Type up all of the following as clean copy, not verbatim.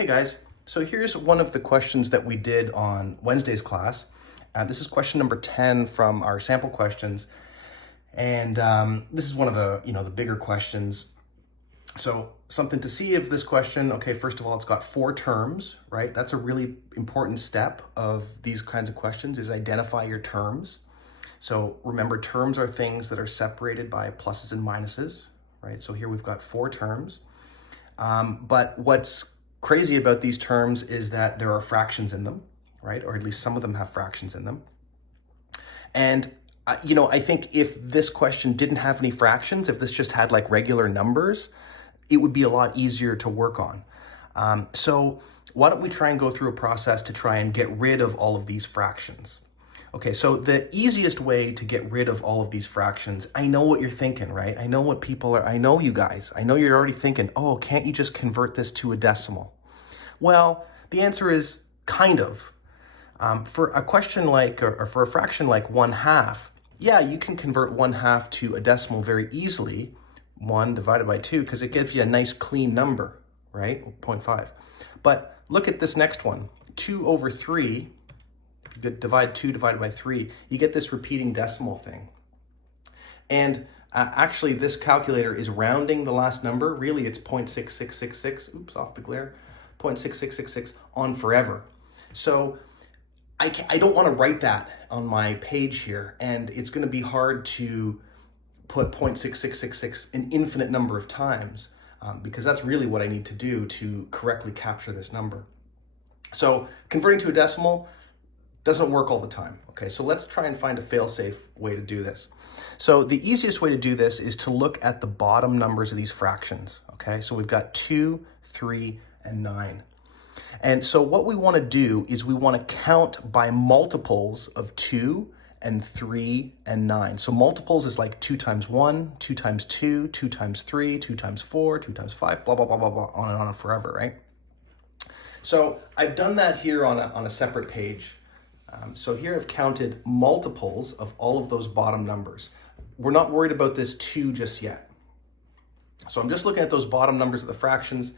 Hey guys, so here's one of the questions that we did on Wednesday's class. This is question number 10 from our sample questions. And this is one of the bigger questions. So something to see of this question, okay, first of all, it's got 4 terms, right? That's a really important step of these kinds of questions is identify your terms. So remember, terms are things that are separated by pluses and minuses, right? So here we've got 4 terms. But what's crazy about these terms is that there are fractions in them, right? Or at least some of them have fractions in them. And, I think if this question didn't have any fractions, if this just had like regular numbers, it would be a lot easier to work on. So why don't we try and go through a process to try and get rid of all of these fractions? Okay, so the easiest way to get rid of all of these fractions, I know what you're thinking, right? I know what people are, I know you guys. I know you're already thinking, oh, can't you just convert this to a decimal? Well, the answer is kind of. For a question like, or for a fraction like 1/2, yeah, you can convert 1/2 to a decimal very easily, 1 divided by 2, because it gives you a nice clean number, right? 0.5. But look at this next one, 2/3. Divide 2 divided by 3, you get this repeating decimal thing. And actually, this calculator is rounding the last number. Really, it's 0.6666, oops, off the glare, 0.6666 on forever. So I don't want to write that on my page here, and it's going to be hard to put 0.6666 an infinite number of times, because that's really what I need to do to correctly capture this number. So converting to a decimal doesn't work all the time. Okay, so let's try and find a fail-safe way to do this. So the easiest way to do this is to look at the bottom numbers of these fractions. Okay, so we've got 2, 3, and 9. And so what we want to do is we want to count by multiples of 2 and 3 and 9. So multiples is like 2 times 1, 2 times 2, 2 times 3, 2 times 4, 2 times 5, blah, blah, blah, blah, blah, on and on forever, right? So I've done that here on a separate page. So here I've counted multiples of all of those bottom numbers. We're not worried about this 2 just yet. So I'm just looking at those bottom numbers of the fractions,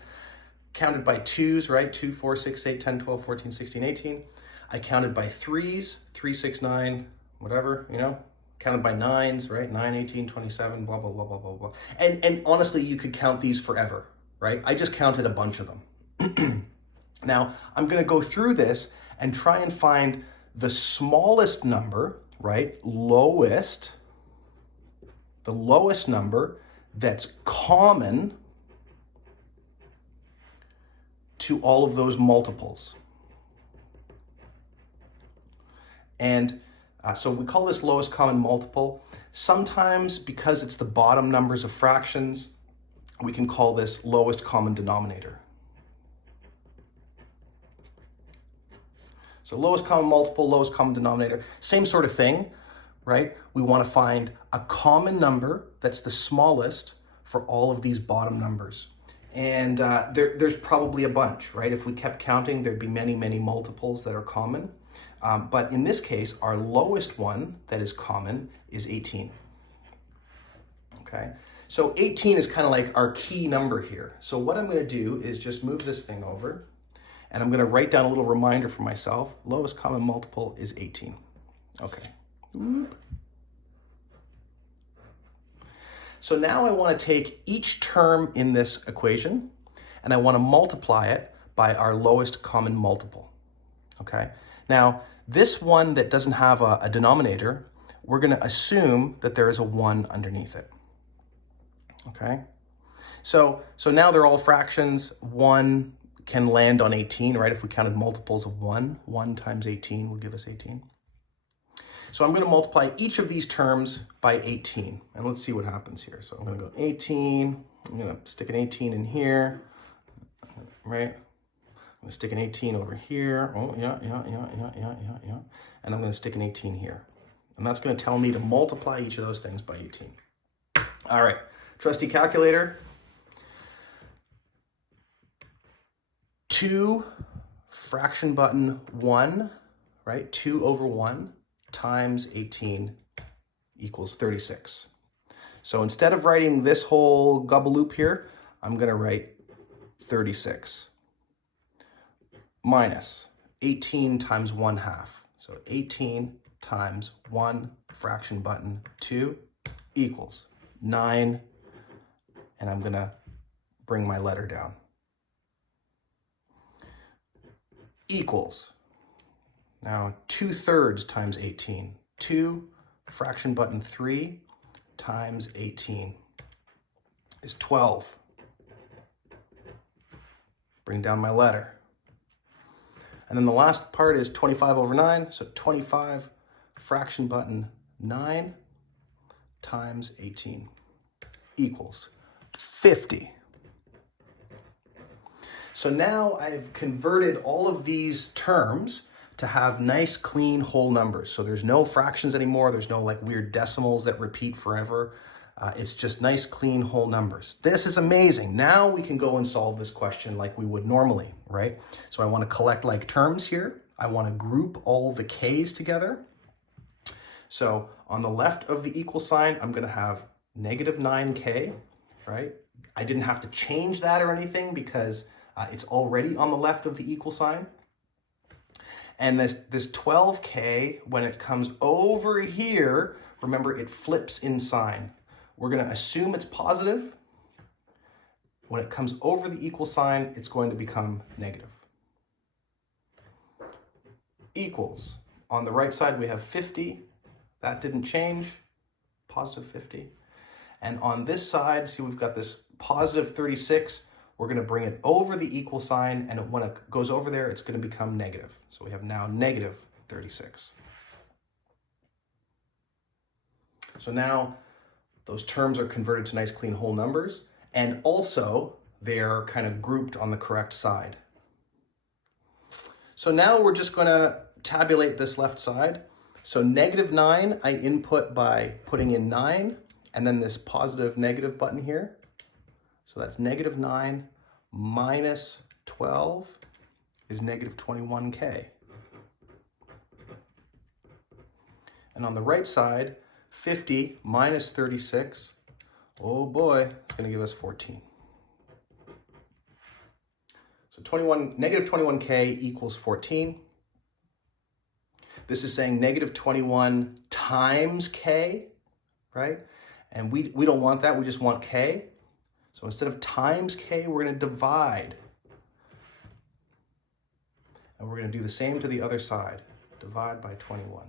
counted by 2s, right? 2, 4, 6, 8, 10, 12, 14, 16, 18. I counted by 3s, 3, 6, 9, whatever, counted by 9s, right? 9, 18, 27, blah, blah, blah, blah, blah, blah. And honestly, you could count these forever, right? I just counted a bunch of them. Now, I'm going to go through this and try and find the smallest number, right? The lowest number that's common to all of those multiples. And so we call this lowest common multiple. Sometimes, because it's the bottom numbers of fractions, we can call this lowest common denominator. So lowest common multiple, lowest common denominator, same sort of thing, right? We want to find a common number that's the smallest for all of these bottom numbers. And there's probably a bunch, right? If we kept counting, there'd be many, many multiples that are common. But in this case, our lowest one that is common is 18. Okay, so 18 is kind of like our key number here. So what I'm going to do is just move this thing over. And I'm going to write down a little reminder for myself. Lowest common multiple is 18. Okay. So now I want to take each term in this equation and I want to multiply it by our lowest common multiple. Okay. Now, this one that doesn't have a denominator, we're going to assume that there is a 1 underneath it. Okay. So now they're all fractions. 1 can land on 18, right? If we counted multiples of 1, 1 times 18 will give us 18. So I'm going to multiply each of these terms by 18. And let's see what happens here. So I'm going to go 18. I'm going to stick an 18 in here, right? I'm going to stick an 18 over here. Oh, yeah. And I'm going to stick an 18 here. And that's going to tell me to multiply each of those things by 18. All right, trusty calculator. 2 fraction button 1, right? 2 over 1 times 18 equals 36. So instead of writing this whole gobble loop here, I'm going to write 36. minus 18 times 1/2. So 18 times 1 fraction button 2 equals 9. And I'm going to bring my letter down. Equals. Now 2/3 times 18. 2 fraction button 3 times 18 is 12. Bring down my letter. And then the last part is 25 over 9. So 25 fraction button 9 times 18 equals 50. So now I've converted all of these terms to have nice, clean, whole numbers. So there's no fractions anymore. There's no like weird decimals that repeat forever. It's just nice, clean, whole numbers. This is amazing. Now we can go and solve this question like we would normally, right? So I want to collect like terms here. I want to group all the k's together. So on the left of the equal sign, I'm going to have negative 9k, right? I didn't have to change that or anything because it's already on the left of the equal sign. And this 12k, when it comes over here, remember it flips in sign. We're going to assume it's positive. When it comes over the equal sign, it's going to become negative. Equals. On the right side, we have 50. That didn't change. Positive 50. And on this side, see, we've got this positive 36. We're going to bring it over the equal sign, and when it goes over there, it's going to become negative. So we have now negative 36. So now those terms are converted to nice, clean, whole numbers, and also they're kind of grouped on the correct side. So now we're just going to tabulate this left side. So negative 9, I input by putting in 9, and then this positive negative button here. So that's negative 9 minus 12 is negative 21k. And on the right side, 50 minus 36, oh boy, it's going to give us 14. So negative 21k equals 14. This is saying negative 21 times k, right? And we don't want that, we just want k. So instead of times k, we're going to divide. And we're going to do the same to the other side. Divide by 21.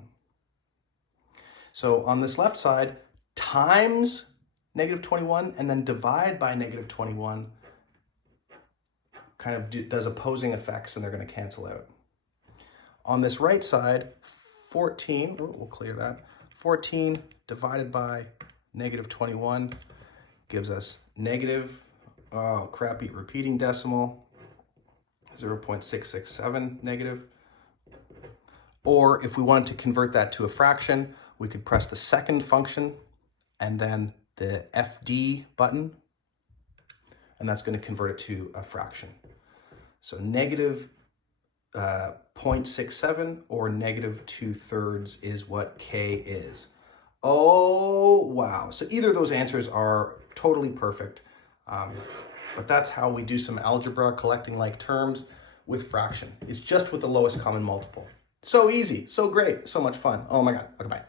So on this left side, times negative 21 and then divide by negative 21 kind of does opposing effects, and they're going to cancel out. On this right side, 14, we'll clear that. 14 divided by negative 21 gives us negative, oh crappy repeating decimal, 0.667 negative. Or if we wanted to convert that to a fraction, we could press the second function and then the FD button, and that's going to convert it to a fraction. So negative 0.67 or negative 2/3 is what k is. Oh, wow. So either of those answers are totally perfect. But that's how we do some algebra, collecting like terms with fraction. It's just with the lowest common multiple. So easy, so great, so much fun. Oh my God, okay, bye.